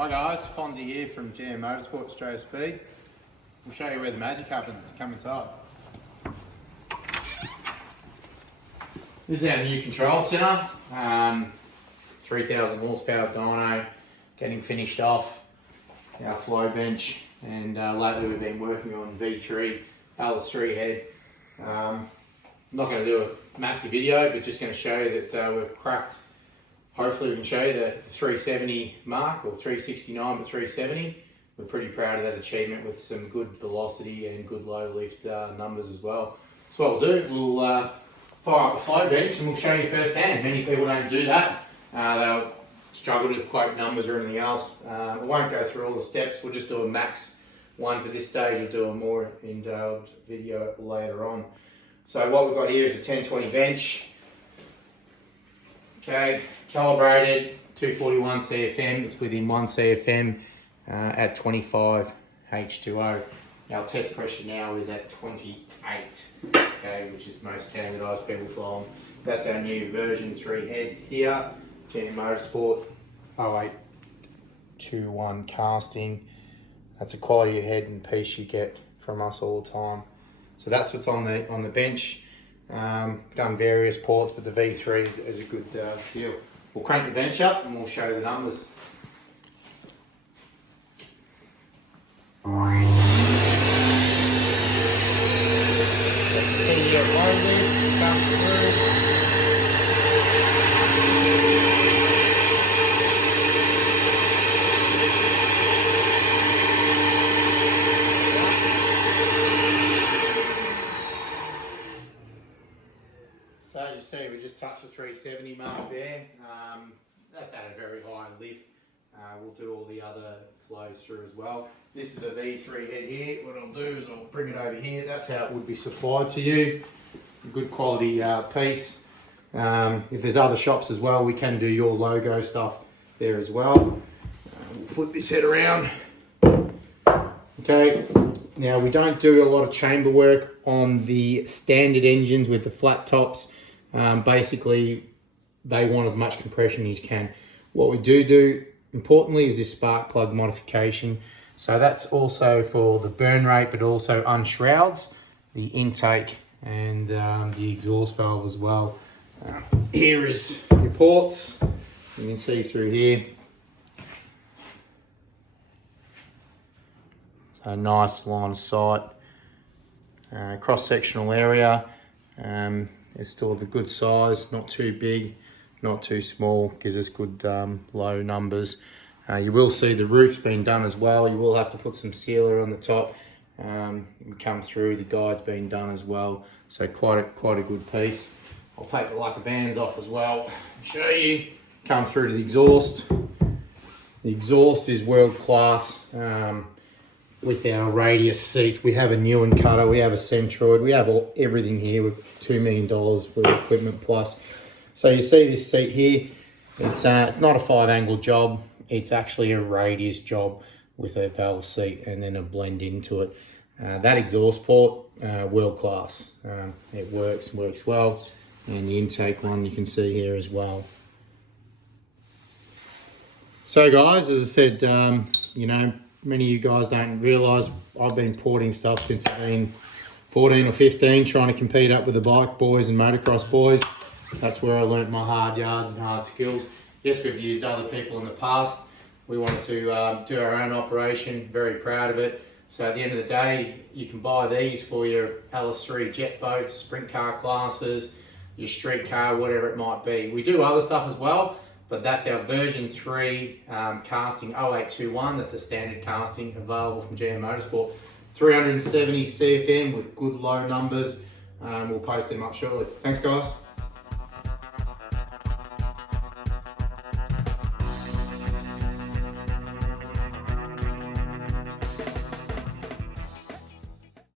Hi guys, Fonzie here from Motorsport, Australia Speed. We'll show you where the magic happens. Come inside. This is our new control centre. 3,000 horsepower dyno, getting finished off. Our flow bench, and lately we've been working on V3, LS3 head. I'm not going to do a massive video, but just going to show you that we've cracked. Hopefully we can show you the 370 mark, or 369 but 370. We're pretty proud of that achievement with some good velocity and good low lift numbers as well. So what we'll do, we'll fire up the flow bench and we'll show you firsthand. Many people don't do that. They'll struggle to quote numbers or anything else. I won't go through all the steps. We'll just do a max one for this stage. We'll do a more in-depth video later on. So what we've got here is a 1020 bench. Okay, calibrated 241 CFM. It's within 1 CFM at 25 H2O. Our test pressure now is at 28, okay, which is most standardised people fly on. That's our new version 3 head here. Motorsport 0821 casting. That's a quality head and piece you get from us all the time. So that's what's on the bench. Done various ports, but the V3 is a good deal. We'll crank the bench up and we'll show you the numbers. So as you see, we just touched the 370 mark there. That's at a very high lift. We'll do all the other flows through as well. This is a V3 head here. What I'll do is I'll bring it over here. That's how it would be supplied to you. A good quality piece. If there's other shops as well, we can do your logo stuff there as well. We'll flip this head around. Okay, now we don't do a lot of chamber work on the standard engines with the flat tops. Basically, they want as much compression as you can. What we do importantly is this spark plug modification. So that's also for the burn rate, but also unshrouds the intake and the exhaust valve as well. Here is your ports. You can see through here. So nice line of sight. Cross-sectional area. It's still of a good size, not too big, not too small, gives us good low numbers. You will see the roof's been done as well. You will have to put some sealer on the top. Come through, the guide's been done as well. So quite a good piece. I'll take the lacquer bands off as well and show you. Come through to the exhaust. The exhaust is world class. With our radius seats, we have a Newen cutter, we have a Centroid, we have everything here with $2 million worth of equipment plus. So you see this seat here, it's not a 5-angle job, it's actually a radius job with a valve seat and then a blend into it. That exhaust port, world class. It works well, and the intake one you can see here as well. So guys, as I said, you know, many of you guys don't realise I've been porting stuff since I've been 14 or 15, trying to compete up with the bike boys and motocross boys. That's where I learnt my hard yards and hard skills. Yes, we've used other people in the past. We wanted to do our own operation, very proud of it. So at the end of the day, you can buy these for your LS3 jet boats, sprint car classes, your street car, whatever it might be. We do other stuff as well, but that's our version 3 casting 0821. That's the standard casting available from Motorsport. 370 CFM with good low numbers. We'll post them up shortly. Thanks guys.